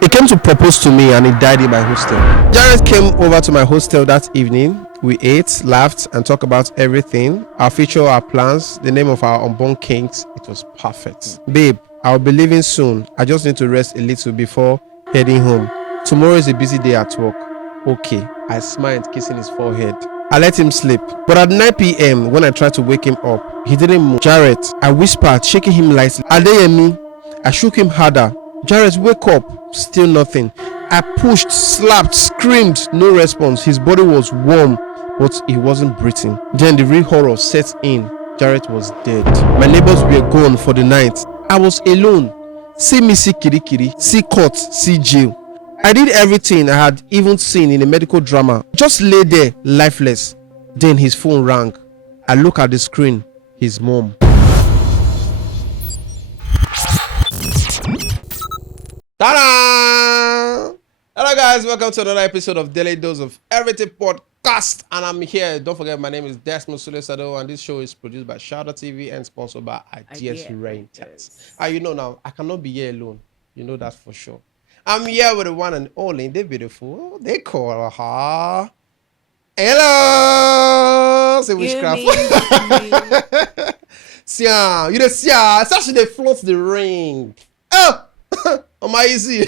He came to propose to me and he died in my hostel. Jared came over to my hostel that evening. We ate, laughed, and talked about everything. Our future, our plans, the name of our unborn kings. It was perfect. Babe, I'll be leaving soon. I just need to rest a little before heading home. Tomorrow is a busy day at work. Okay. I smiled, kissing his forehead. I let him sleep. But at 9 p.m., when I tried to wake him up, he didn't move. Jared, I whispered, shaking him lightly. Adeyemi. I shook him harder. Jared, wake up. Still nothing. I pushed, slapped, screamed. No response. His body was warm, but he wasn't breathing. Then the real horror set in. Jared was dead. My neighbors were gone for the night. I was alone. See me, see Kirikiri, see court, see jail. I did everything I had even seen in a medical drama. Just lay there, lifeless. Then his phone rang. I look at the screen. His mom. Ta-da! Hello guys, welcome to another episode of Daily Dose of Everything Podcast. And I'm here. Don't forget, my name is Desmond Sule-Sado, and this show is produced by Shouter TV and sponsored by Ideas Renters. You know now, I cannot be here alone. You know that for sure. I'm here with the one and only, the beautiful. They call her. Hello! Say witchcraft. Sia, you know, Sia. It's actually they flaunt the ring. Oh! Am I easy?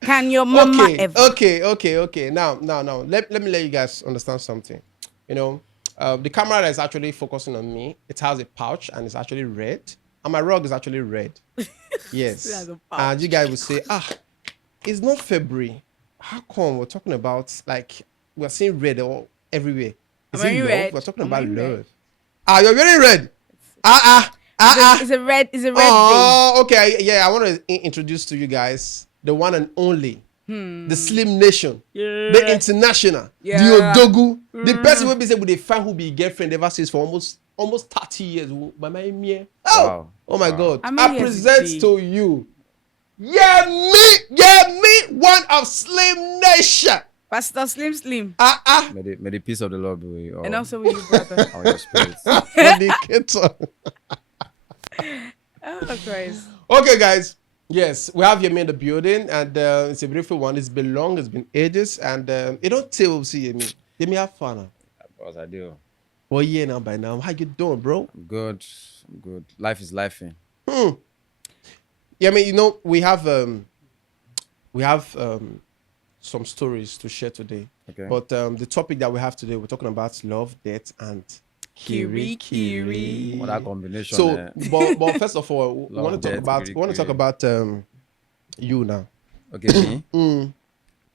Can your mama ever? Okay. Now. Let me let you guys understand something. You know, the camera that is actually focusing on me, it has a pouch and it's actually red. And my rug is actually red. Yes. And you guys will say, it's not February. How come we're talking about, like, we're seeing red all everywhere? Is it love? Red. We're talking about love. You're wearing red. It's a red thing. Okay. Yeah, I want to introduce to you guys the one and only, the Slim Nation, the International, the Odogu, the person who be say with a fan who be girlfriend ever since for almost 30 years. Oh my God! I present to you, me, one of Slim Nation. Pastor Slim. May the peace of the Lord be with you all. And also with you, brother. On your spirits. Oh, Christ. Okay, guys. Yes, we have Yemi in the building, and it's a beautiful one. It's been long, it's been ages, and it don't tell we'll see Yemi. Yemi, have fun. Of course I do. What year now by now? How you doing, bro? I'm good. Life is lifing. Yemi, you know, we have some stories to share today. Okay. But the topic that we have today, we're talking about love, death, and Kirikiri. What that combination. So, but first of all, we want to talk about you now. Okay, me.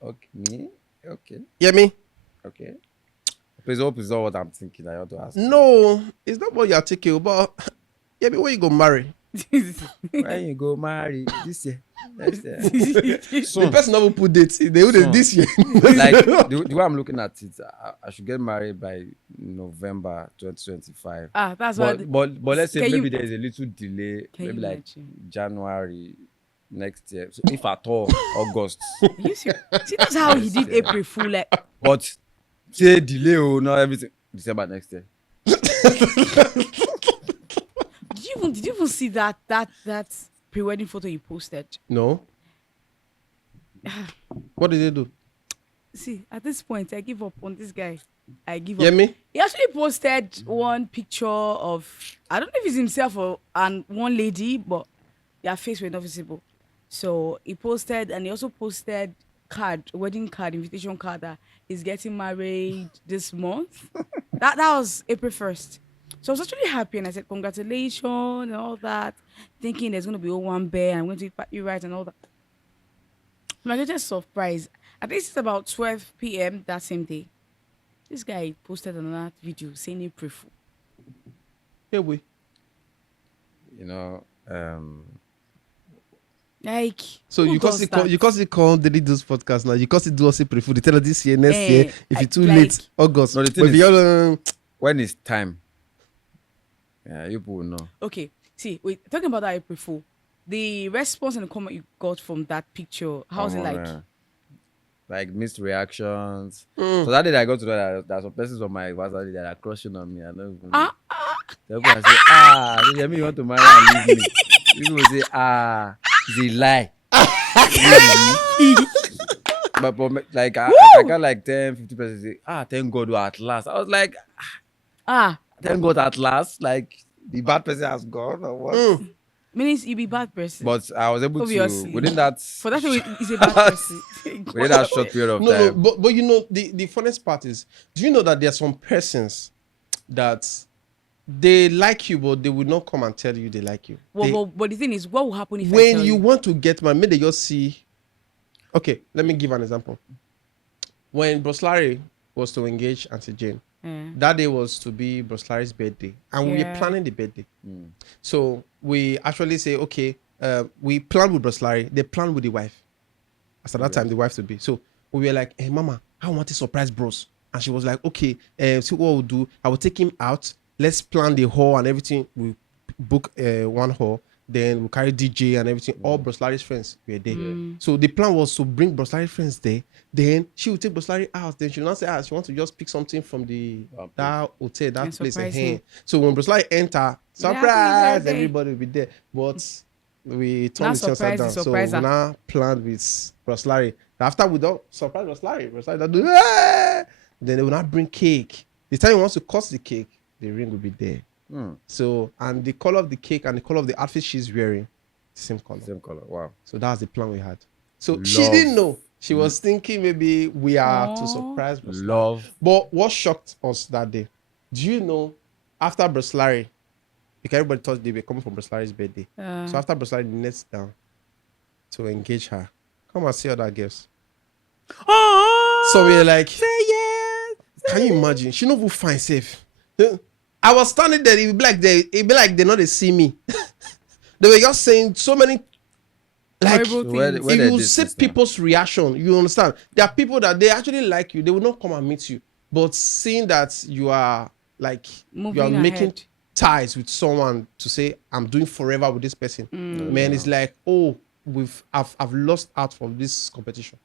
Okay, me. Okay. Yeah, me. Okay. Please hope it's not what I'm thinking. I want to ask. No, it's not what you're thinking. But yeah, me, when you go marry? When you go marry this year. Next year. The person never put dates. They would this year. Like the way I'm looking at it, I should get married by November 2025. That's but let's say maybe there's a little delay, maybe like January next year. So if at all August. See, that's how he did April Fool. Like. But say delay or not everything December next year. Did you even see that pre-wedding photo you posted? No. What did they do? See, at this point, I give up on this guy. I give up. Me? He actually posted one picture of, I don't know if it's himself and one lady, but their face were not visible. So he posted, and he also posted wedding card, invitation card that he's getting married this month. that was April 1st. So I was actually happy, and I said, congratulations and all that, thinking there's going to be one bear, and I'm going to eat you right and all that. My greatest surprise, at least it's about 12 p.m. that same day, this guy posted another video saying April Fool. Yeah, we. You know, like, so you cause it call Daily Dose podcast now. You cause it do also April Fool. They tell us this year, next year, if it's too late, August. No, the thing is, when it's time. Yeah, you will know. Okay, see, wait, talking about that April Fool, the response and the comment you got from that picture, how's it like? Like mixed reactions. So that day I got to know that some persons on my WhatsApp that are crushing on me. I don't even know. Everyone say, you want to marry and leave me. People will say, it's a lie. really. But like I got like 10-50% say, thank God we're at last. I was like, thank God at last. Like the bad person has gone or what? Means you be bad person. But I was able Obviously. to within that For that, he's a bad person. within that short period of No, time. but you know the funniest part is, do you know that there are some persons that they like you, but they will not come and tell you they like you. But the thing is, what will happen if I When tell you want to get married, maybe they just see. Okay, let me give an example. When Bros Larry was to engage Auntie Jane, that day was to be Bros Larry's birthday, and we were planning the birthday. So we actually say, okay, we plan with Bros Larry, they plan with the wife. As at that time, the wife to be. So we were like, hey, Mama, I want to surprise Bros. And she was like, okay, see what we'll do. I will take him out. Let's plan the hall and everything. We book one hall. Then we carry DJ and everything. All Bros Larry's friends were there. So the plan was to bring Bros Larry's friends there. Then she would take Bros Larry out. Then she will not say, she wants to just pick something from that hotel, that place. So when Bros Larry enter, surprise, everybody will be there. But we turned the things down. So we now planned with Bros Larry. After we don't surprise Bros Larry don't do, then they will not bring cake. The time he wants to cut the cake, the ring will be there. So, and the color of the cake and the color of the outfit she's wearing, same color. Same color. Wow. So that's the plan we had. So she didn't know. She was thinking maybe we are to surprise Bros Larry. But what shocked us that day, do you know, after Bros Larry, because everybody thought they were coming for Bros Larry's birthday. So after Bros Larry knelt down to engage her, come and see other girls. So we're like, say yes. Can you imagine? She not even find safe. I was standing there, it'd be like they know they see me. They were just saying so many like if you see people's reaction, you understand. There are people that they actually like you, they will not come and meet you. But seeing that you are like making ties with someone to say I'm doing forever with this person, man, it's like, oh, I've lost out from this competition.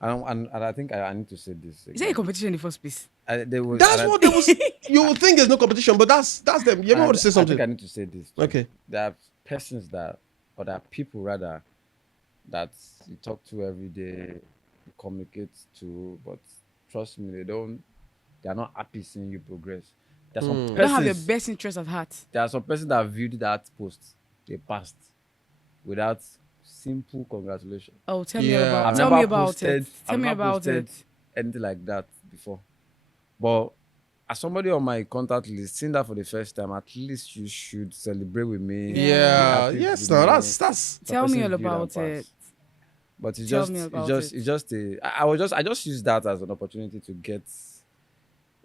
And I think I need to say this. Is there a competition in the first place? That's what they was. You would think there's no competition, but that's them. You ever want to say something? I think I need to say this. Okay. There are persons there are people rather that you talk to every day, you communicate to, but trust me, they are not happy seeing you progress. There are some persons, they don't have your best interest at heart. There are some persons that viewed that post, they passed without simple congratulations. Oh, tell me about it. Tell me about it. Anything like that before. But as somebody on my contact list, seeing that for the first time, at least you should celebrate with me. Yeah. Yes. No. That's. Tell me all about it. But it's just I just use that as an opportunity to get.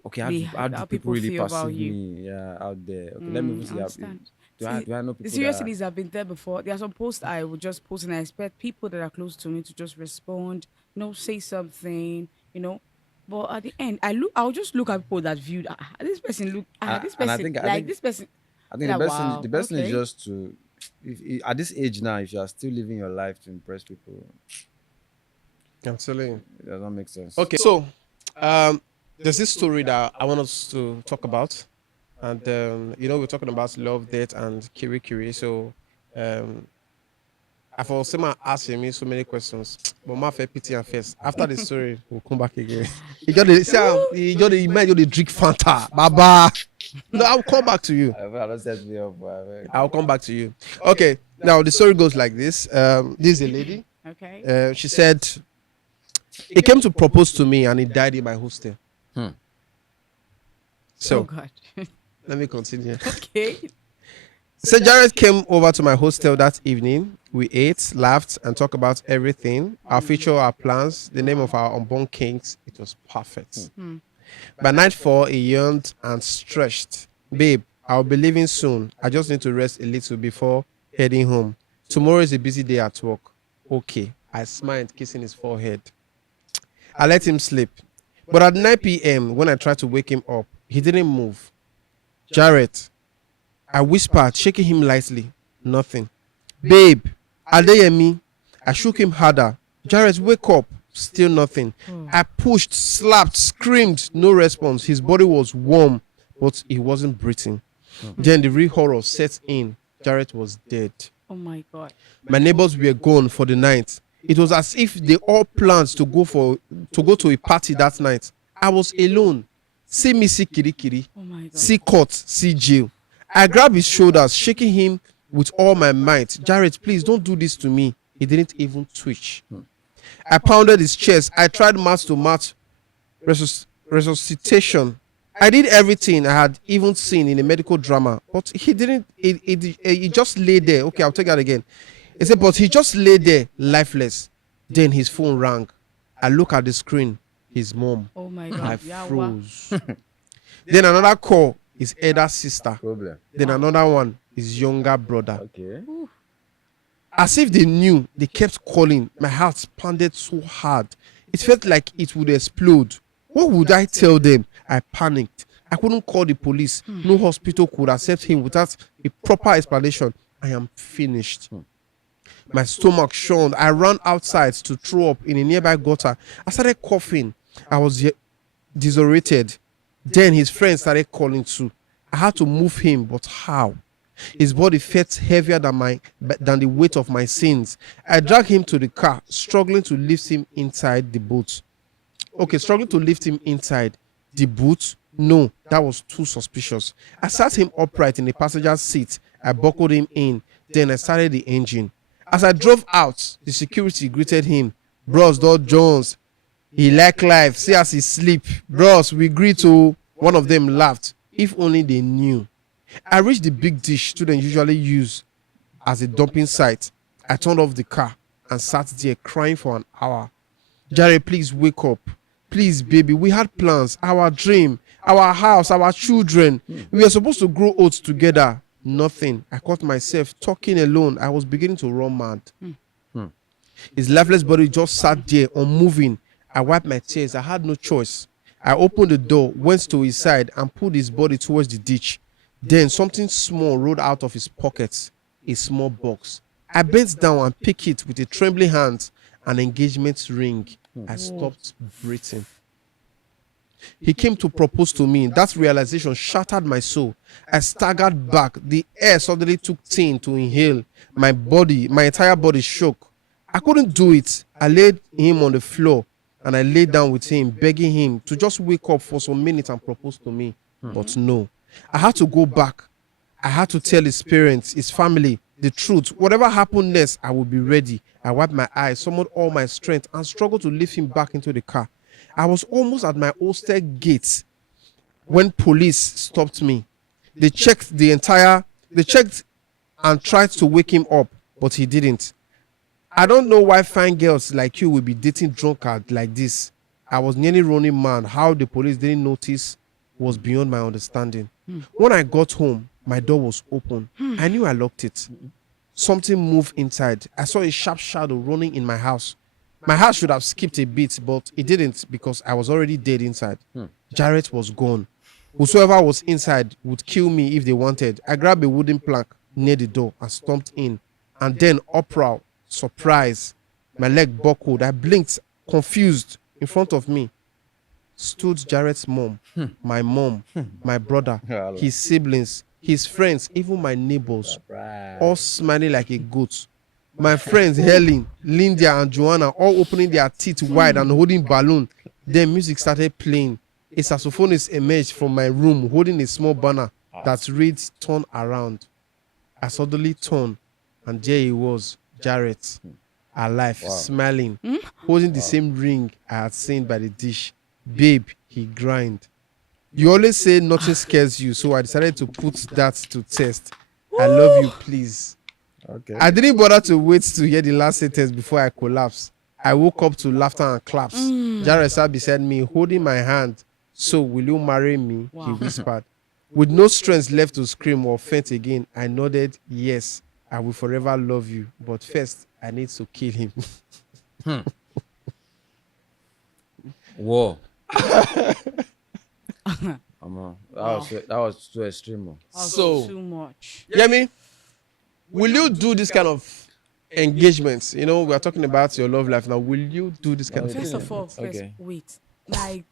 Okay, how do people really perceive me? Yeah, out there. Okay, let me see how. Do I know people? The seriously have been there before. There are some posts I would just post, and I expect people that are close to me to just respond, say something, But at the end, I'll just look at people that viewed this person this person this person. I think the best thing is just to, at this age now, if you are still living your life to impress people, I'm telling you, it does not make sense. Okay, so there's this story that I want us to talk about, and we're talking about love, death, and Kirikiri. So I've also asking me so many questions, but my fair pity and first. After the story, we'll come back again. You got the drink Fanta, Baba. No, I'll come back to you. I'll come back to you. Okay. Now the story goes like this. This is a lady. Okay. She said he came to propose to me and he died in my hostel. So, oh God. Let me continue. Okay. So Jared came over to my hostel that evening. We ate, laughed, and talked about everything. Our future, our plans, the name of our unborn kings. It was perfect. By nightfall, he yawned and stretched. Babe, I'll be leaving soon. I just need to rest a little before heading home. Tomorrow is a busy day at work. Okay. I smiled, kissing his forehead. I let him sleep. But at 9 p.m., when I tried to wake him up, he didn't move. Jared, I whispered, shaking him lightly. Nothing. Babe, Adeyemi. I shook him harder. Jared, wake up. Still nothing. I pushed, slapped, screamed. No response. His body was warm, but he wasn't breathing. Then the real horror set in. Jared was dead. Oh my God. My neighbors were gone for the night. It was as if they all planned to go to a party that night. I was alone. See me, see Kirikiri. Oh my God. See court, see jail. I grabbed his shoulders, shaking him with all my might. Jared, please don't do this to me. He didn't even twitch. I pounded his chest. I tried mouth to mouth resuscitation. I did everything I had even seen in a medical drama, but he didn't. He just lay there. Okay, I'll take that again. He said, but he just lay there, lifeless. Then his phone rang. I look at the screen. His mom. Oh my I God. Yeah, wow. froze. Then another call. His elder sister. Problem. Then another one. His younger brother. Okay. As if they knew, they kept calling. My heart pounded so hard. It felt like it would explode. What would I tell them? I panicked. I couldn't call the police. No hospital could accept him without a proper explanation. I am finished. My stomach churned. I ran outside to throw up in a nearby gutter. I started coughing. I was disoriented. Then his friends started calling too. I had to move him, but how? His body felt heavier than the weight of my sins. I dragged him to the car, struggling to lift him inside the boot. Okay, struggling to lift him inside the boot. No, that was too suspicious. I sat him upright in the passenger seat. I buckled him in. Then I started the engine. As I drove out, the security greeted him. Bros, Dot Jones. He like life. See as he sleep. Bros, we greet to. One of them laughed. If only they knew. I reached the big dish students usually use as a dumping site. I turned off the car and sat there crying for an hour. Jared, please wake up. Please, baby, we had plans, our dream, our house, our children. We were supposed to grow old together. Nothing. I caught myself talking alone. I was beginning to run mad. His lifeless body just sat there, unmoving. I wiped my tears. I had no choice. I opened the door, went to his side, and pulled his body towards the ditch. Then something small rolled out of his pockets, a small box. I bent down and picked it with a trembling hand, an engagement ring. I stopped breathing. He came to propose to me. That realization shattered my soul. I staggered back. The air suddenly took tin to inhale. My entire body shook. I couldn't do it. I laid him on the floor and I lay down with him, begging him to just wake up for some minutes and propose to me. But no, I had to go back. I had to tell his parents, his family, the truth. Whatever happened next, I would be ready. I wiped my eyes, summoned all my strength, and struggled to lift him back into the car. I was almost at my hostel gate when police stopped me. They checked and tried to wake him up, but he didn't. I don't know why fine girls like you will be dating drunkard like this. I was nearly running mad. How the police didn't notice was beyond my understanding. When I got home, my door was open. I knew I locked it. Something moved inside. I saw a sharp shadow running in my house. My heart should have skipped a bit, but it didn't because I was already dead inside. Jarrett was gone. Whosoever was inside would kill me if they wanted. I grabbed a wooden plank near the door and stomped in. And then, uproar, surprise, my leg buckled. I blinked, confused. In front of me stood Jarrett's mom, my brother, his siblings, his friends, even my neighbors, all smiling like a goat. My friends Helen, Linda, and Joanna all opening their teeth wide and holding balloon. Then music started playing. A saxophonist emerged from my room holding a small banner that reads "Turn Around." I suddenly turned, and there he was, Jarrett, alive, smiling, holding the same ring I had seen by the dish. Babe, he grinned. You always say nothing scares you, so I decided to put that to test. I love you, please. Okay. I didn't bother to wait to hear the last sentence before I collapsed. I woke up to laughter and claps. Jarrett sat beside me, holding my hand. So, will you marry me? Wow. He whispered. With no strength left to scream or faint again, I nodded, yes, I will forever love you. But first, I need to kill him. Whoa. That was too extreme. So, too much. you get me? Will you do this kind of engagements? You know, we are talking about your love life now. Will you do this kind of First thing? of all, Okay. wait. Like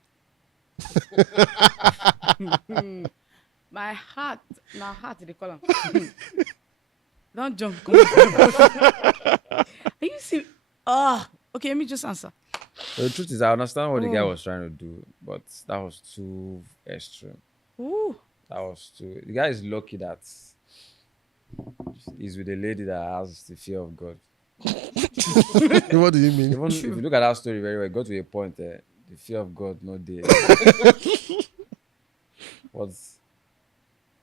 my heart, now heart they call him. Don't jump. Come on. Are you see? Okay, let me just answer. But the truth is, I understand what the guy Oh. was trying to do, but that was too extreme. Ooh. That was too. The guy is lucky that he's with a lady that has the fear of God. What do you mean? Even if you look at that story very well, it got to a point the fear of God not there. But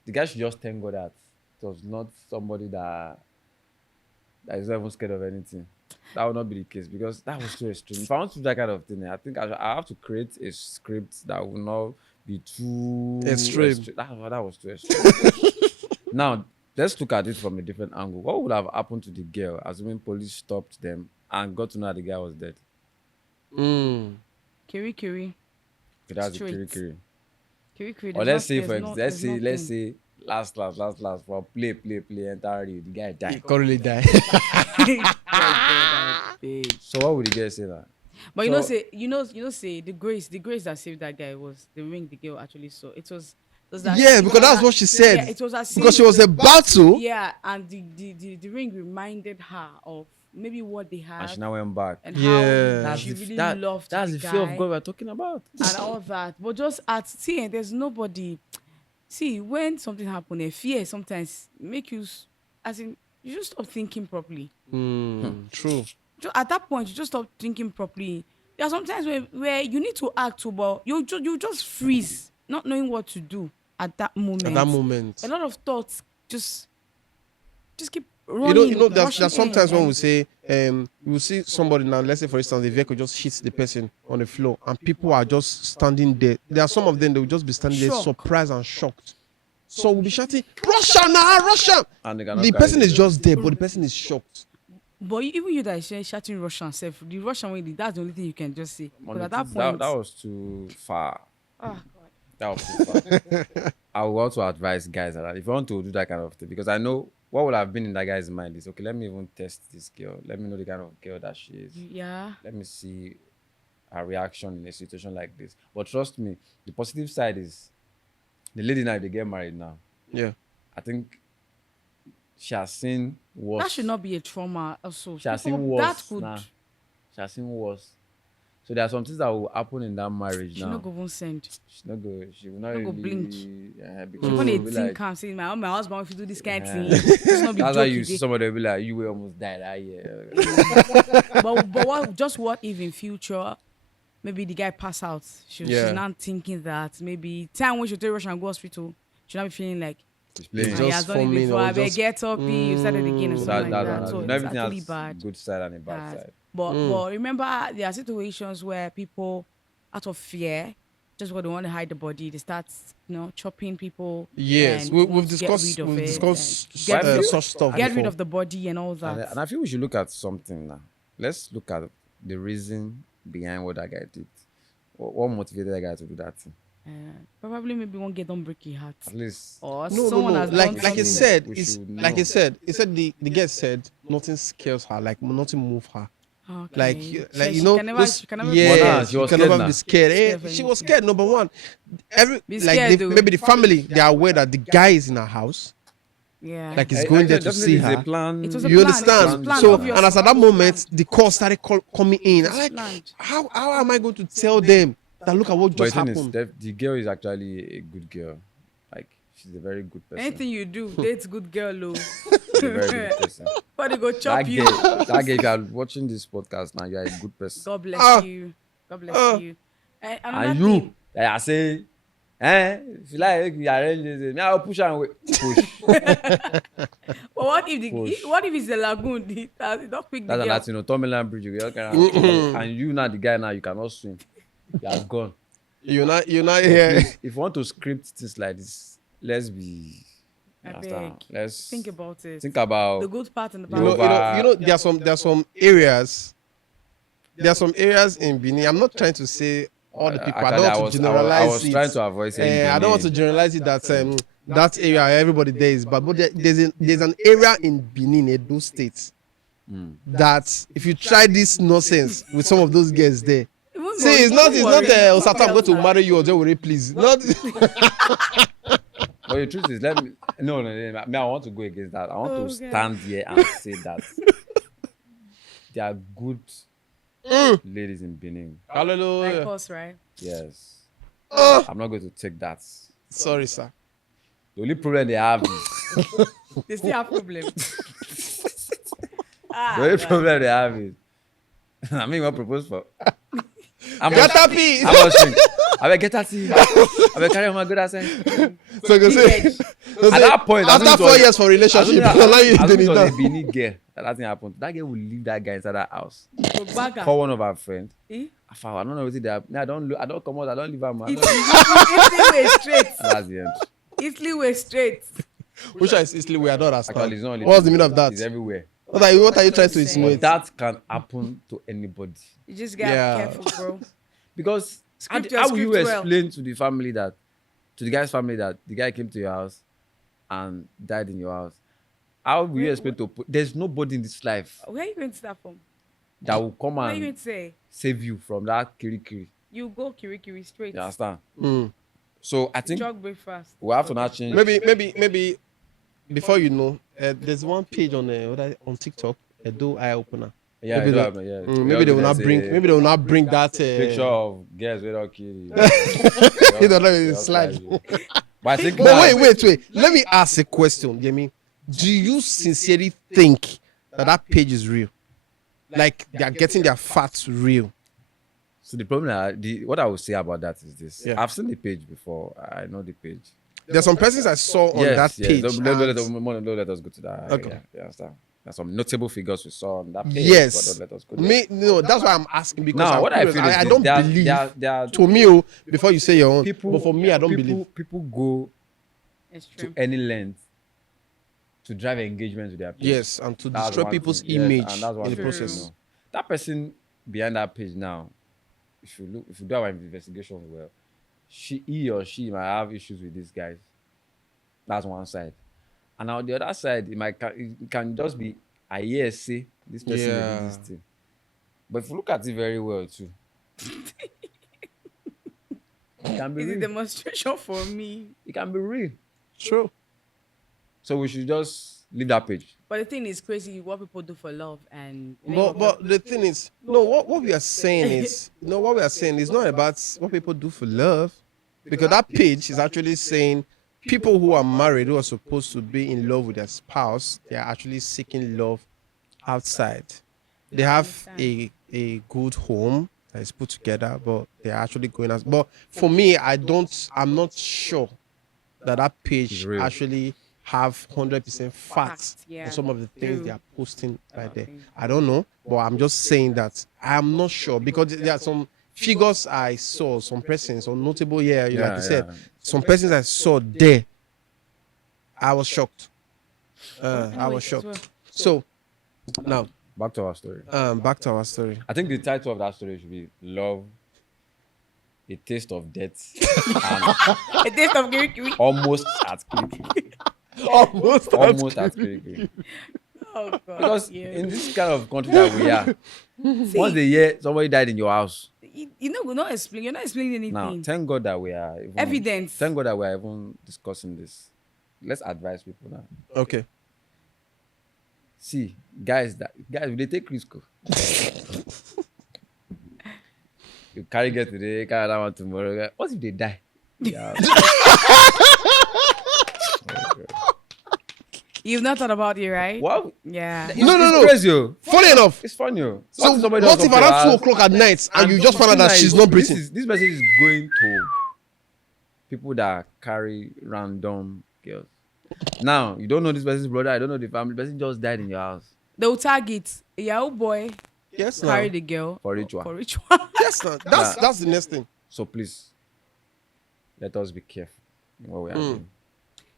the guy should just thank God that it was not somebody that is not even scared of anything. That would not be the case because that was too extreme. If I want to do that kind of thing, I think I have to create a script that will not be too Extreme. That was too extreme. Now, let's look at it from a different angle. What would have happened to the girl, assuming police stopped them and got to know that the guy was dead? Kirikiri. So that's the Straight. Kirikiri. Kirikiri. Or let's say, let's say. say, last, from play, enter you, the guy He died. currently died. So what would the girl say that? But So- say the grace that saved that guy was the ring the girl actually saw. It was that Yeah, because that's what she said. Yeah, it was as Because she if was about to. Yeah, and the ring reminded her of maybe what they had And she now went back. and Yeah. how she really loved that's the the fear of guy God we're talking about. and all that. But just and there's nobody. See, when something happened, a fear sometimes make you, as in, you just stop thinking properly. True. At that point, you just stop thinking properly. There are sometimes where you need to act, but you just freeze, not knowing what to do at that moment. At that moment. A lot of thoughts just keep running. You know, there's rushing sometimes in, when and we say, you see somebody now, let's say for instance, the vehicle just hits the person on the floor and people are just standing there. There are some of them, they will just be standing there Shock. surprised and shocked. So we'll be shouting, Russia now, Russia! And they cannot The carry person is it. just there, but the person is shocked. But even you that is shouting Russian self, the Russian way, that's the only thing you can just say. But at that point, that was too far. God. That was too far. I would also advise guys that if you want to do that kind of thing, because I know what would have been in that guy's mind is, okay, let me even test this girl. Let me know the kind of girl that she is. Yeah. Let me see her reaction in a situation like this. But trust me, the positive side is the lady now, if they get married now, Yeah. I think she has seen worse. That should not be a trauma. Also, She has People- seen worse. That could. Nah. She has seen worse. So there are some things that will happen in that marriage She now. not go even send. She's not go. She will not Not go really. blink. Because When she a will be teen like, come saying, my husband, if you do this kind of thing, Yeah. it's not be that's why you joking. see somebody will be like, you will almost die that year. But what if in future, maybe the guy pass out? She's Yeah. not thinking that maybe time when she take rush and go hospital, she not be feeling like She's playing. It's he just has done it forming before. or I better just- get up, you started again or So something like that's that. So another. it's Everything actually has bad. good side and a bad Bad. side. But remember, there are situations where people, out of fear, just because they want to hide the body, they start, chopping people. Yes, and we've want to get discussed rid of it, get and such stuff get before. rid of the body and all that. And I feel we should look at something now. Let's look at the reason behind what that guy did. What motivated that guy to do that thing? Probably maybe won't get on breaky heart. At least. Or No, someone no. has Like done he something. said, We it's should like know. he said. He said the girl said nothing scares her, like nothing move her. Okay. Like She you know, can never, those, she can never yeah, But nah, she was you can scared never now. be scared. Scared She of was anything. scared. Number one, Be like scared, though. maybe the family they are aware that the guy is in her house, Yeah. like he's going there to see It's a her. plan. It was a You plan, understand? it was planned, So, obviously. and as at that moment, the call started coming in. It was I'm like, planned. how am I going to tell them that look at what But just the thing is, happened? the girl is actually a good girl. Like, she's a very good person. Anything you do, date good girl, oh. She's a very good person. But they go chop That you. girl, if you are watching this podcast now, you are a good person. God bless Ah. you. God bless you. And another And thing, you, that I say, if you like, you arrange this, me, I'll push and wait. Push. but what if Push. what if it's the lagoon? Don't pick the That's girl. an you know, Tomiland Bridge. You can, and you now, the guy now, you cannot swim. You are gone. You're not here. Please, if you want to script things like this, let's be. I understand? beg. Let's Think about it. think about. The good part and the bad. You know, You know, there are some areas. There are some areas in Benin. I'm not trying to say all the people. I don't want to generalize I was it. trying to avoid saying. I don't want to generalize it that that area everybody there is bad, but there's an area in Benin, Edo State, that if you try this nonsense with some of those girls there, Even see, it's not worry. Osata, I'm going to marry you or just please. Not But the truth is, let me. No. Me, I want to go against that. I want to Okay. stand here and say that there are good ladies in Benin. Like Hallelujah. us, right? Yes. Oh, I'm not going to take that. sorry, sir. The only problem they have is They still have problem. the Ah, only God. problem they have is I mean what propose for. I'm Get happy. I was think I will get at you. I will carry on my good outside. So you can say, Big At that point, after 4 years for relationship, allow you I to it be was a done. Benin girl. That thing happened. That girl will leave that guy inside that house. Baga. Call one of our friends. Eh? I don't know what they have. I don't come out. I don't leave her, man. Italy way straight. That's the end. Italy way straight. Which is Italy? We are not Actually, understand. it's not only What's the meaning of that? It's everywhere. What are you trying to But insinuate? That can happen to anybody. You just gotta Yeah. be careful, bro. Because Script your how will you script well. explain to the family that, to the guy's family that the guy came to your house and died in your house? How will you explain to? There's nobody in this life Where are you going to start from? that will come What are you going and to say? save you from that kirikiri. You go Kirikiri straight. You understand? Mm. So I think Jog breakfast. we have to now change. Maybe before you know, there's one page on TikTok, Edo Eye Opener. Yeah, maybe maybe, they- yeah. Maybe they will not bring. Maybe they will not bring that. Picture of girls without kidding. You don't know, it's slide. But I think But now, wait. Let me ask a question, Jamie. Do you sincerely think that page is real? Like they are getting their facts real? So the problem, what I would say about that is this. Yeah. I've seen the page before. I know the page. There's some persons I saw on that page. Don't and- let us go to that. Okay. Yeah, you understand? There's some notable figures we saw on that page. Yes. But don't let us go there. No, that's why I'm asking because Now, I'm what I curious. feel is I this, don't there are- believe. there are To me, oh, before you say your own, people, but for me, I don't people, believe. People go It's to true. any length to drive engagement with their page. Yes, and to That's destroy one people's thing. Yes, image and that's one in the thing, process. you know. That person behind that page now, if you do our investigations well, he or she might have issues with these guys. That's one side. And on the other side, it can just be I hear say this person Yeah. did this thing. But if you look at it very well too, it can be It's a real. demonstration for me. It can be real. True. So we should just leave that page. But the thing is crazy what people do for love and But the thing is, no, what we are saying is, what we are saying is not about what people do for love, because that page is actually saying people who are married who are supposed to be in love with their spouse, they are actually seeking love outside. They have a good home that is put together, but they are actually going out. But for me, I'm not sure that page It's real. actually have 100% facts Yeah. on some of the things True. they are posting right there. Okay. I don't know, but I'm just saying that I'm not sure because there are some figures I saw, some persons, some notable here, like you said, some persons I saw there. I was shocked. I was shocked. So now, Back to our story. back to our story. I think the title of that story should be Love, A Taste of Death, and A taste of Kirikiri. almost at Kirikiri. Almost. Almost at Kirikiri. Oh God. Because yeah. in this kind of country that we are, once they hear somebody died in your house, you know, not explain. You're not explaining anything. now thank God that we are even, Evidence. Thank God that we are even discussing this. Let's advise people now. Okay. See, guys, they take risk. You carry get today, carry that one tomorrow. What if they die? Yeah. You've not thought about it, right? What? Yeah. No. It's crazy. Oh. Funny enough. It's funny. Oh. So somebody what does if something around 2 else, o'clock at night and you just found out that she's not breathing? This message is going to people that carry random girls. Now, you don't know this person's brother, I don't know the family. The person just died in your house. They'll tag it. A Yahoo boy Yes, no. carry the girl For ritual. for ritual. Yes, no. That's the next thing. So please, let us be careful in what we are doing.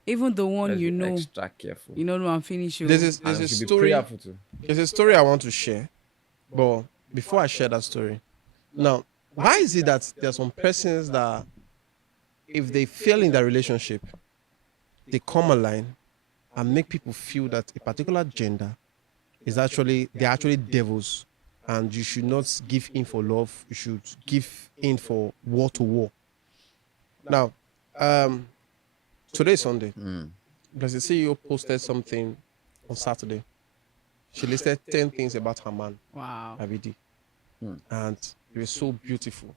Even the one Let's you be know, extra careful. you know, I'm finished. There's And a we should be story. prayerful too. There's a story I want to share, but before I share that story, now, why is it that there are some persons that, if they fail in their relationship, they come online and make people feel that a particular gender they're actually devils, and you should not give in for love. You should give in for war to war. Now, today is Sunday. Because the CEO posted something on Saturday. She listed 10 things about her man, Wow. Abidi. Hmm. And it was so beautiful.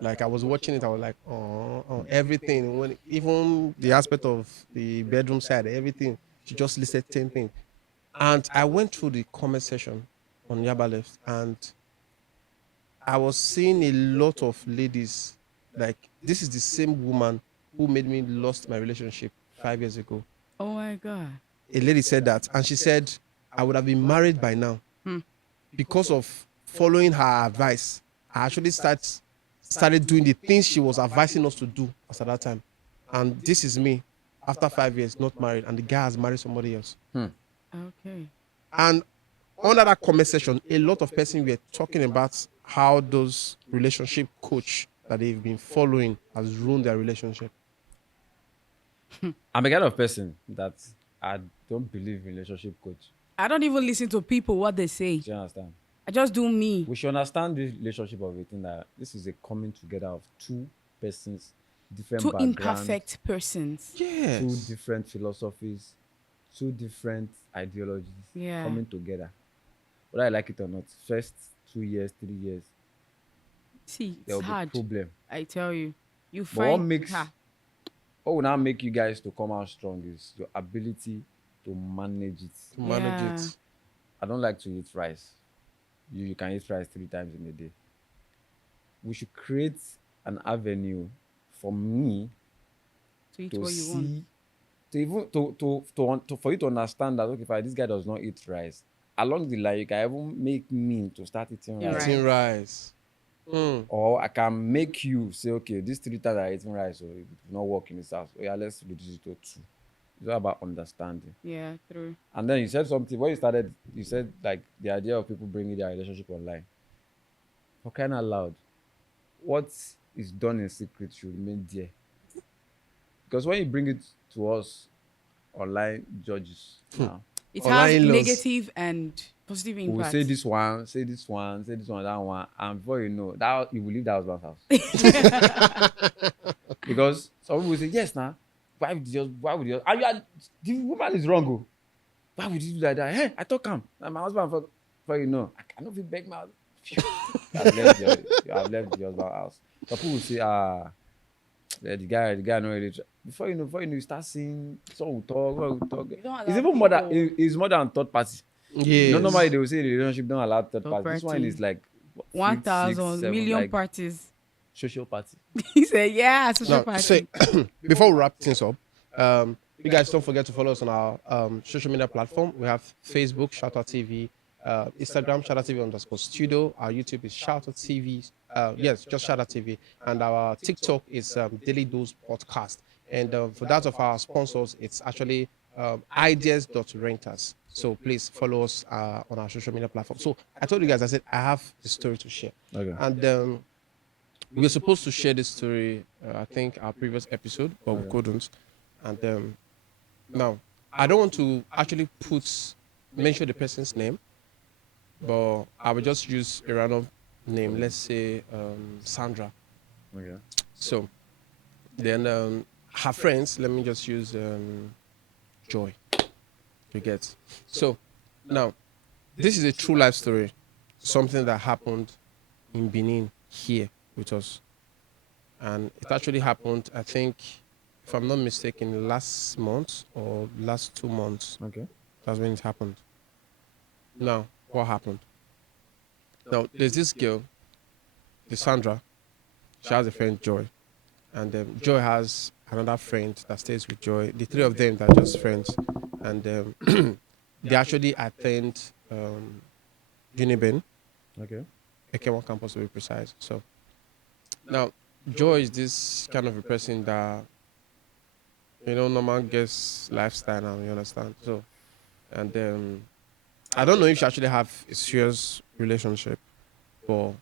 Like I was watching it, I was like, oh, everything. When even the aspect of the bedroom side, everything. She just listed 10 things. And I went through the comment section on Yaba Left, and I was seeing a lot of ladies like this is the same woman who made me lost my relationship 5 years ago. Oh my God. A lady said that, and she said I would have been married by now because of following her advice. I actually started doing the things she was advising us to do as at that time. And this is me after 5 years not married, and the guy has married somebody else. Okay. And under that comment section, a lot of persons were talking about how those relationship coach that they've been following has ruined their relationship. I'm a kind of person that I don't believe in relationship coach. I don't even listen to people what they say. Do you understand? I just do me. We should understand this relationship of a thing that this is a coming together of two persons, different Two backgrounds, imperfect persons. two Yes. different philosophies, two different ideologies Yeah. coming together. Whether I like it or not, first 2 years, 3 years, See, there it's will hard. be problem. I tell you. You But what find makes her. what will now make you guys to come out strong is your ability to manage it. To manage Yeah. it. I don't like to eat rice. You can eat rice 3 times in a day. We should create an avenue for me To eat to what you want. see, to even to for you to understand that okay, fine, this guy does not eat rice. Along the line, you can even make me to start eating You're rice, right. Eating rice. or I can make you say, okay, these 3 times I eating rice, so it will not work in this house. Oh yeah, let's reduce it to 2. It's all about understanding. Yeah, true. And then you said something when you started. You said like the idea of people bringing their relationship online. For crying out loud, what is done in secret should remain there. Because when you bring it to us, online judges now, It Online has in-laws. negative and positive we will impact. say this one, say this one, say this one, that one, and before you know that you will leave that husband's house. Because some people will say yes, now. Why would you? And you are, the woman is wrong. Oh. Why would you do like that? Hey, I talk him. My husband for you know. I cannot be beg my you have left the husband's house. Some people will say, the guy not really before you know, you start seeing someone will talk. You don't It's allow even more than people- it's more than third party. Yes. You know, normally they will say the relationship don't allow third Third party. This one party. is like what, 1,000 6, 7, million like parties. social party. He said, yeah, social Now, party. say, before we wrap things up, you guys don't forget to follow us on our social media platform. We have Facebook, Shoutout TV, Instagram, Shoutout TV _ studio. Our YouTube is Shoutout TV. Yes, just Shoutout TV. And our TikTok is Daily Dose Podcast. And for that of our sponsors, it's actually ideas.renters. So please follow us on our social media platform. So I told you guys, I said, I have the story to share. Okay. And we were supposed to share this story, I think, our previous episode, but we couldn't. And now, I don't want to actually mention the person's name, but I will just use a random name. Let's say Sandra. Okay. So then her friends, let me just use Joy. You get. So now, this is a true life story, something that happened in Benin here with us. And it actually happened, I think, if I'm not mistaken, last month or last 2 months. Okay. That's when it happened. Now, what happened? Now, there's this girl, Sandra. She has a friend, Joy. And Joy has another friend that stays with Joy. The three of them are just friends. And they actually attend Uniben, Okay. Ekewan campus to be precise. So, now, Joy is this kind of a person that, normal gets lifestyle now, you understand? So, and I don't know if she actually have a serious relationship, but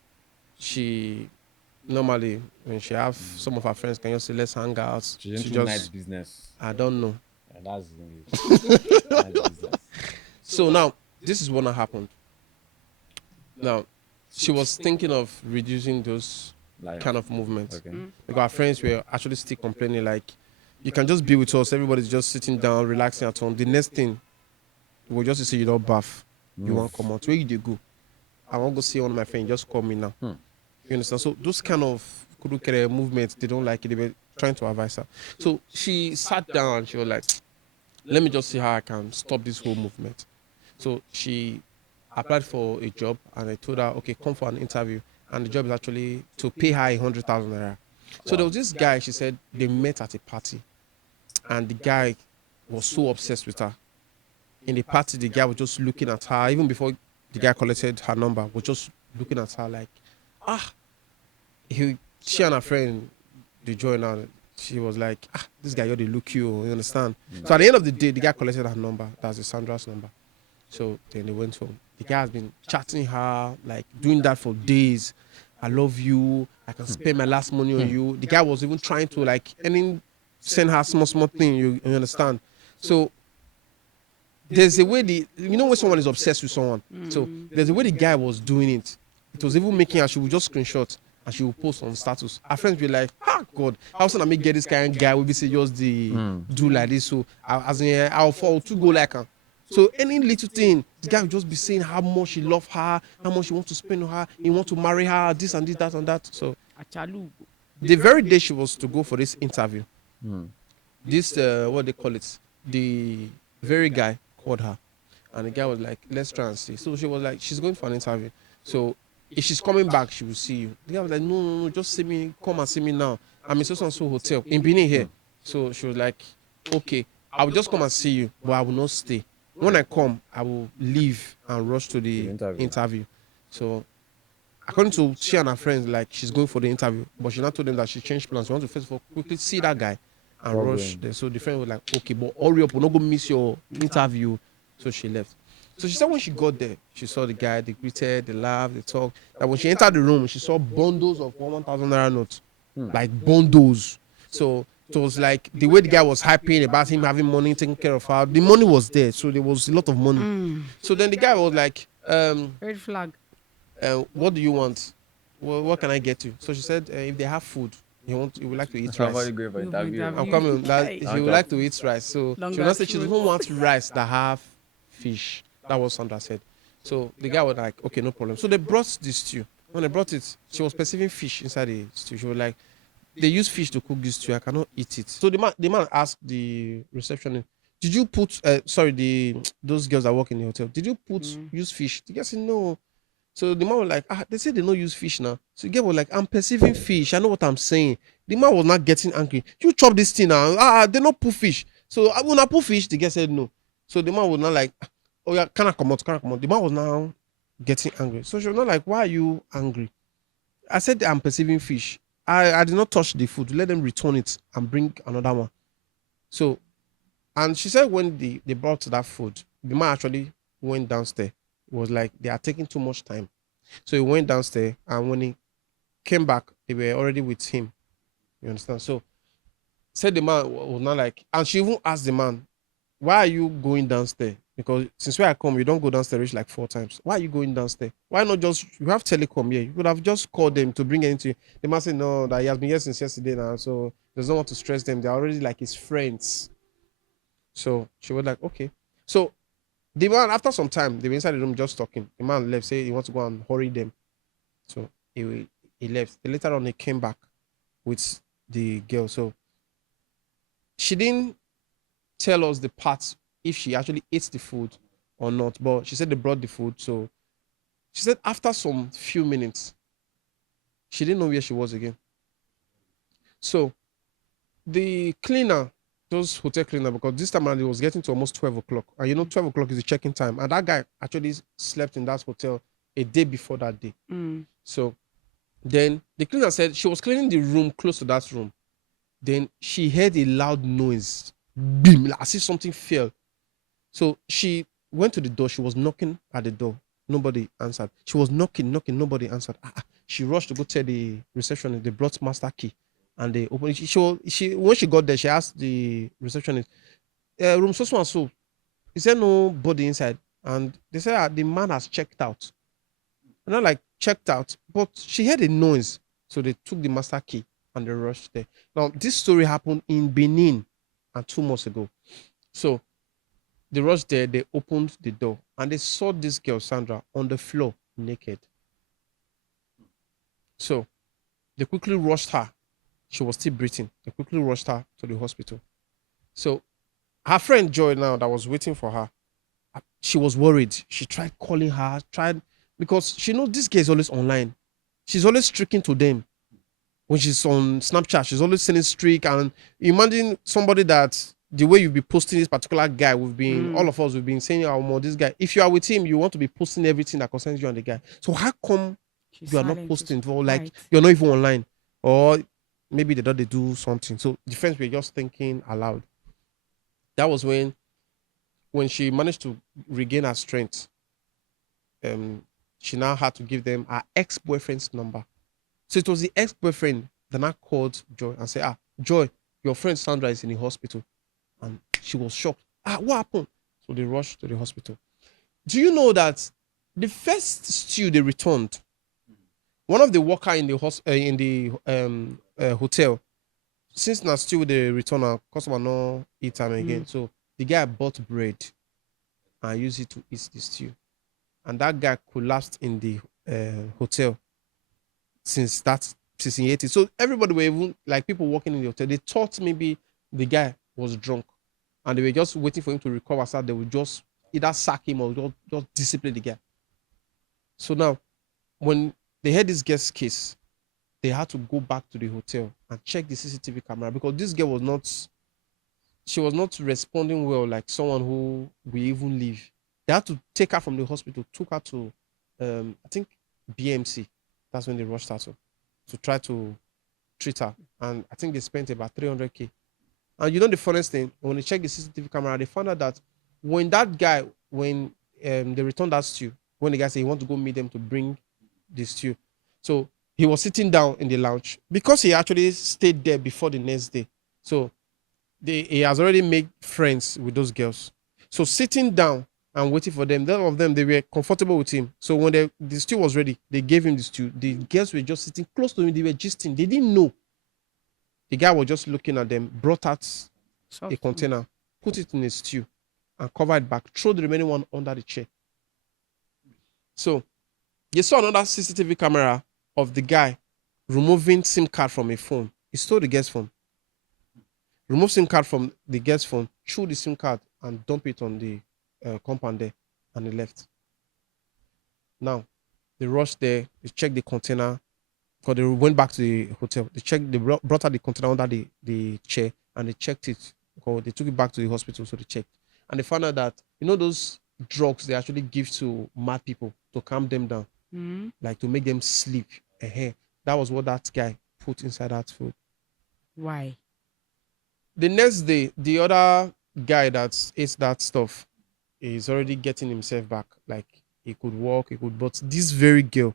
she normally when she have some of her friends can just say let's hang out. She didn't She do just night business. I don't know. And that's English. Night business. So now this is what happened. Now she was thinking of reducing those Like kind of movements. okay. Because our friends were actually still complaining like, you can just be with us. Everybody's just sitting down, relaxing at home. The next thing, we'll just say you don't bath. You want come out? Where you dey go? I want to go see one of my friends. Just call me now. You understand? So those kind of kurukere movements, they don't like it. They were trying to advise her. So she sat down and she was like, let me just see how I can stop this whole movement. So she applied for a job and I told her, okay, come for an interview. And the job is actually to pay her 100,000 naira. So there was this guy, she said, they met at a party. And the guy was so obsessed with her. In the party, the guy was just looking at her, even before the guy collected her number, was just looking at her like, she and her friend, they joined her. She was like, this guy, they look you understand? So at the end of the day, the guy collected her number. That's Sandra's number. So then they went home. The guy has been chatting her, like doing that for days. I love you. I can spend my last money on you. The guy was even trying to like send her small thing. You understand? So there's a way when someone is obsessed with someone. So there's a way the guy was doing it. It was even making her, she would just screenshot and she would post on status. Her friends be like, God, how soon I may get this kind of guy will be say just do like this. So I'll fall to go like her. So any little thing, the guy will just be saying how much he loves her, how much he wants to spend on her, he wants to marry her, this and this, that and that. So the very day she was to go for this interview, this what they call it, the very guy called her, and the guy was like, let's try and see. So she was like, she's going for an interview. So if she's coming back, she will see you. The guy was like, no, just see me, come and see me now. I'm in so hotel in Benin here. So she was like, okay, I will just come and see you, but I will not stay. When I come, I will leave and rush to the interview. So according to she and her friends, like she's going for the interview, but she not told them that she changed plans. She wants to first of all quickly see that guy and rush there. So the friend was like, okay, but hurry up, we're not going to miss your interview. So she left. So she said when she got there, she saw the guy, they greeted, they laughed, they talked. That when she entered the room, she saw bundles of 1,000 naira notes, like bundles. So it was like the way the guy was hyping about him having money, taking care of her. The money was there, so there was a lot of money. So then the guy was like, red flag. what do you want? Well, what can I get you? So she said, if they have food, you would like to eat rice. Somebody going for interview. I'm coming. She would like to eat rice. So she would not say she doesn't want rice that have fish. That was Sandra said. So the guy was like, okay, no problem. So they brought the stew. When they brought it, she was perceiving fish inside the stew. She was like, they use fish to cook this stew. I cannot eat it. So the man asked the receptionist, did you put those girls that work in the hotel, did you use fish? The girl said no. So the man was like, they say they don't use fish now. So the girl was like, I'm perceiving fish. I know what I'm saying. The man was not getting angry. You chop this thing now. They not put fish. So when I put fish, the girl said no. So the man was not like, oh yeah, can I come out? Can I come out? The man was now getting angry. So she was not like, why are you angry? I said I'm perceiving fish. I did not touch the food. Let them return it and bring another one. So, and she said when they brought that food, the man actually went downstairs. It was like they are taking too much time. So he went downstairs, and when he came back, they were already with him. You understand? So said the man was not like, and she even asked the man, why are you going downstairs? Because since where I come, you don't go downstairs reach like 4 times. Why are you going downstairs? Why not just, you have telecom here. You could have just called them to bring anything. The man said, no, that he has been here since yesterday now. So he doesn't want to stress them. They're already like his friends. So she was like, okay. So the man, after some time, they were inside the room just talking. The man left, say he wants to go and hurry them. So he left. Later on, he came back with the girl. So she didn't tell us the parts if she actually ate the food or not, but she said they brought the food. So she said after some few minutes, she didn't know where she was again. So the cleaner, those hotel cleaner, because this time around it was getting to almost 12 o'clock. And 12 o'clock is the check-in time. And that guy actually slept in that hotel a day before that day. So then the cleaner said she was cleaning the room close to that room. Then she heard a loud noise. Boom, like as if something fell. So she went to the door. She was knocking at the door. Nobody answered. She was knocking. Nobody answered. She rushed to go tell the receptionist. They brought master key. And they opened it. She when she got there, she asked the receptionist, room so and so. Is there nobody inside? And they said the man has checked out. And not like checked out, but she heard a noise. So they took the master key and they rushed there. Now, this story happened in Benin and 2 months ago. So They rushed there, they opened the door, and they saw this girl, Sandra, on the floor, naked. So they quickly rushed her. She was still breathing. They quickly rushed her to the hospital. So her friend Joy now that was waiting for her, she was worried. She tried calling her, tried because she knows this girl is always online. She's always streaking to them. When she's on Snapchat, she's always sending streak. And imagine somebody that the way you be posting this particular guy, we've been all of us we've been saying, oh more this guy. If you are with him, you want to be posting everything that concerns you and the guy. So how come She's you are not silent, posting she's for like quiet. you're not even online? Or maybe they thought they do something. So the friends were just thinking aloud. That was when she managed to regain her strength. She now had to give them her ex-boyfriend's number. So it was the ex-boyfriend that now called Joy and said, Joy, your friend Sandra is in the hospital. And she was shocked. What happened? So they rushed to the hospital. Do you know that the first stew they returned, one of the worker in the hotel, since now stew they return, our customer no eat time again. So the guy bought bread and used it to eat the stew. And that guy collapsed in the hotel since 80. So everybody were even like people working in the hotel. They thought maybe the guy was drunk, and they were just waiting for him to recover. So they would just either sack him or just discipline the guy. So now, when they heard this girl's case, they had to go back to the hotel and check the CCTV camera because this girl was not responding well, like someone who we even leave. They had to take her from the hospital, took her to I think BMC. That's when they rushed her to try to treat her. And I think they spent about 300K. And you know the funniest thing, when they checked the CCTV camera, they found out that when they returned that stew, when the guy said he want to go meet them to bring the stew, so he was sitting down in the lounge because he actually stayed there before the next day. So he has already made friends with those girls. So sitting down and waiting for them, none of them, they were comfortable with him. So when the stew was ready, they gave him the stew. The girls were just sitting close to him. They were gisting. They didn't know. The guy was just looking at them, brought out a container, put it in a stew, and covered it back, throw the remaining one under the chair. So you saw another CCTV camera of the guy removing SIM card from a phone. He stole the guest's phone. Remove SIM card from the guest's phone, threw the SIM card and dump it on the compound there, and he left. Now, they rushed there, they checked the container, because they went back to the hotel. They brought out the container under the chair, and they checked it, because they took it back to the hospital, so they checked. And they found out that, those drugs they actually give to mad people to calm them down, like to make them sleep. That was what that guy put inside that food. Why? The next day, the other guy that ate that stuff is already getting himself back. Like he could walk, but this very girl,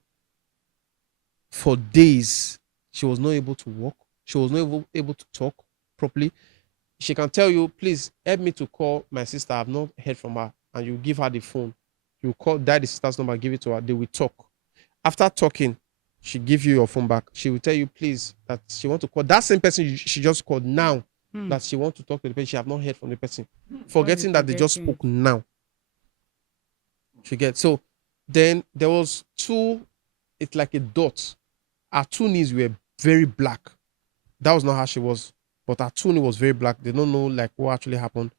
for days, she was not able to walk. She was not able to talk properly. She can tell you, please help me to call my sister. I've not heard from her. And you give her the phone. You dial the sister's number, give it to her. They will talk. After talking, she give you your phone back. She will tell you, please, that she want to call that same person she just called now. That she want to talk to the person. She have not heard from the person. Forgetting that they just spoke now. She gets. So then there was it's like a dot. Her two knees were very black. That was not how she was. But her two knees was very black. They don't know like what actually happened.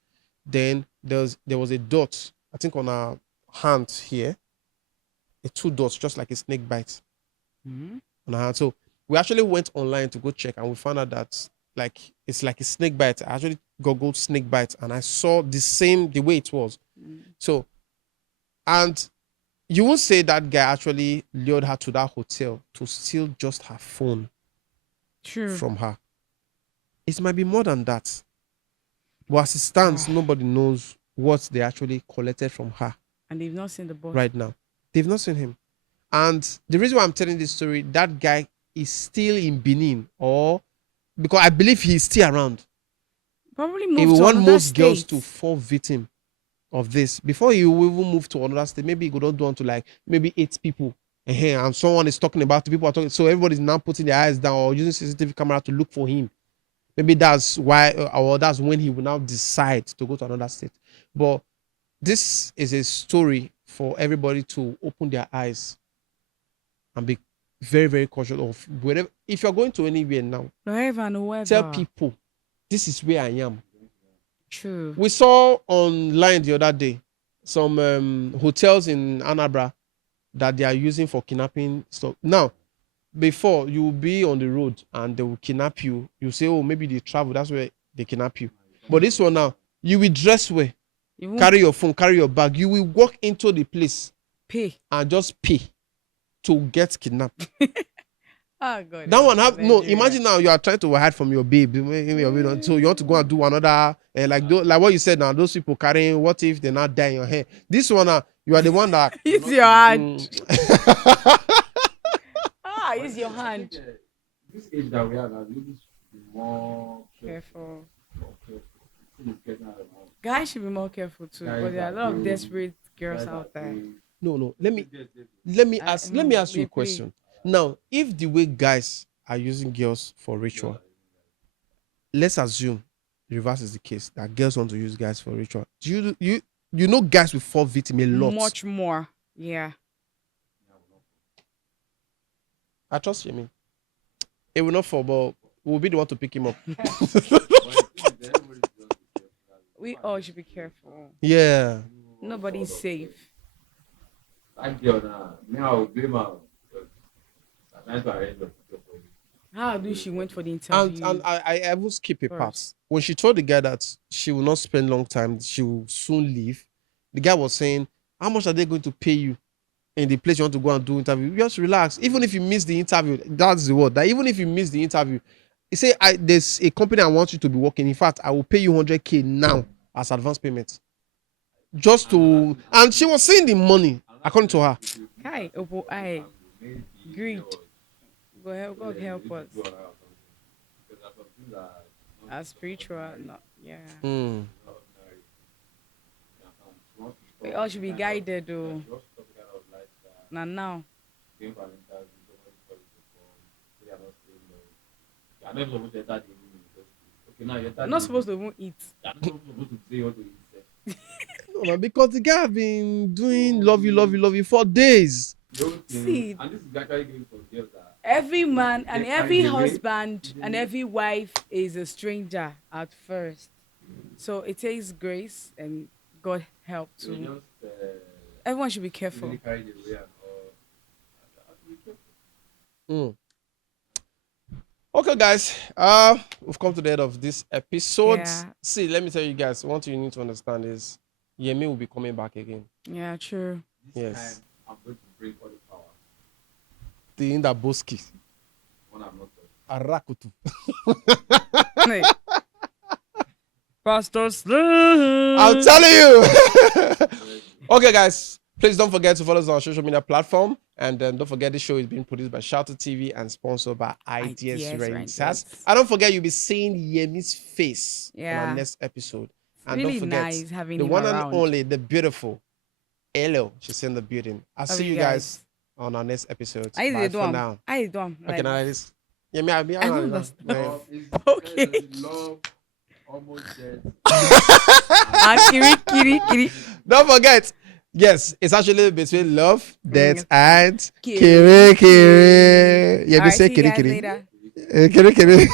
Then there was a dot, I think on her hand here. Two dots, just like a snake bite. On her hand. So we actually went online to go check, and we found out that it's like a snake bite. I actually googled snake bite, and I saw the way it was. So, and you won't say that guy actually lured her to that hotel to steal just her phone from her. It might be more than that. But as it stands, nobody knows what they actually collected from her. And they've not seen the boss. Right now. They've not seen him. And the reason why I'm telling this story, that guy is still in Benin, or because I believe he's still around. Probably He moved will to want another most state. girls to fall victim of this. Before he will even move to another state, maybe he could not do unto like maybe 8 people. And someone is talking about the people are talking. So everybody's now putting their eyes down or using CCTV camera to look for him. Maybe that's why, or that's when he will now decide to go to another state. But this is a story for everybody to open their eyes and be very, very cautious of wherever. If you're going to anywhere now, Wherever and tell whoever. people this is where I am. True. We saw online the other day some hotels in Anambra that they are using for kidnapping stuff. Now, before you will be on the road and they will kidnap you, you say, oh, maybe they travel, that's where they kidnap you. But this one now, you will dress well, You won't carry your phone, carry your bag. You will walk into the place pay. and just pay to get kidnapped. Oh God. That one have no. Nigeria. Imagine now you are trying to hide from your babe. So you want to go and do another like what you said now. Those people carrying. What if they not die in your hair? This one you are the one that. Use your hand. Use your hand. This age that we are now, we need to be more Careful. It's getting out of hand. Guys should be more careful too, Guys but there are a lot of are desperate girls Guys are out there. doing- No. Let me ask you a maybe. question. Now, if the way guys are using girls for ritual, let's assume the reverse is the case, that girls want to use guys for ritual. Do you know guys will fall victim a lot? Much more. Yeah. I trust you, it will not fall, but we'll be the one to pick him up. We all should be careful. Yeah. Nobody's safe. That girl now, me I will blame her because I'm trying to arrange the picture for you. How do she went for the interview? And I will skip a part. First. When she told the guy that she will not spend long time, she will soon leave, the guy was saying, how much are they going to pay you in the place you want to go and do interview? Just relax. Even if you miss the interview, that's the word. That even if you miss the interview, he say, there's a company I want you to be working. In fact, I will pay you 100K now as advance payment. Just to, and she was saying the money according to her. Hi, Opo, I greed. God help us. As spiritual, not yeah. We all should be guided though. Now. You're not supposed to even eat. No, because the guy have been doing love you for days. See, And this is actually going for girls that every man and every They carry husband and every wife is a stranger at first. So it takes grace and God help they too. just Everyone should be careful. really carry the way and all. Mm. Okay, guys. We've come to the end of this episode. Yeah. See, let me tell you guys, one thing you need to understand is Yemi will be coming back again. Yeah, true. This Yes. time, I'm going to bring all the power. The Indaboski. When I'm not touched. Arakutu. Hey. Pastor Slim. I'm telling you. Okay, guys. Please don't forget to follow us on our social media platform. And don't forget this show is being produced by Shouter TV and sponsored by Ideas Renters. Renters. And don't forget you'll be seeing Yemi's face on Yeah. our next episode. And Really don't forget nice having the him one around. and only, the beautiful Elo. She's in the building. I'll Love see you you guys on our next episode. I Bye did for now. I do. Okay, now this. Yemi, I'll be I don't understand. Love is Okay. love, almost dead. And Kirikiri. Don't forget, yes, it's actually between love, death, and Kirikiri. Kirikiri. Yemi, Alright, say see you guys Kirikiri. later. Kirikiri.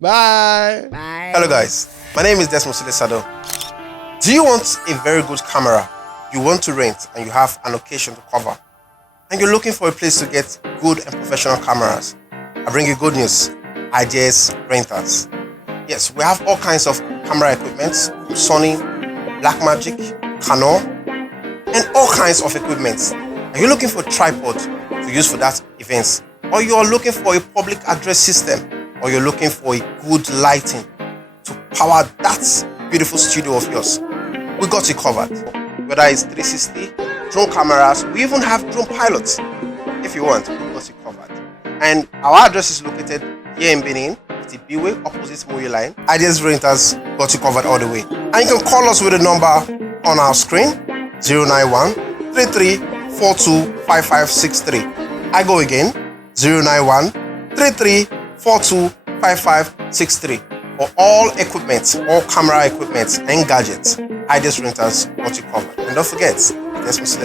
Bye. Bye. Hello guys, my name is Desmond Sado. Do you want a very good camera you want to rent and you have an occasion to cover, and you're looking for a place to get good and professional cameras? I bring you good news. Ideas Renters. Yes, we have all kinds of camera equipment, Sony, Blackmagic, Canon, and all kinds of equipment. Are you looking for a tripod to use for that event? Or you are looking for a public address system? Or you're looking for a good lighting to power that beautiful studio of yours? We got you covered. Whether it's 360, drone cameras, we even have drone pilots. If you want, we got you covered. And our address is located here in Benin, the B-Way, opposite Moye Line. Ideas Renters got you covered all the way. And you can call us with the number on our screen, 091 3342 5563. I go again, 091 3342 5563. For all equipment, all camera equipment and gadgets, Ideas Rentals got you covered. And don't forget, there's Mr.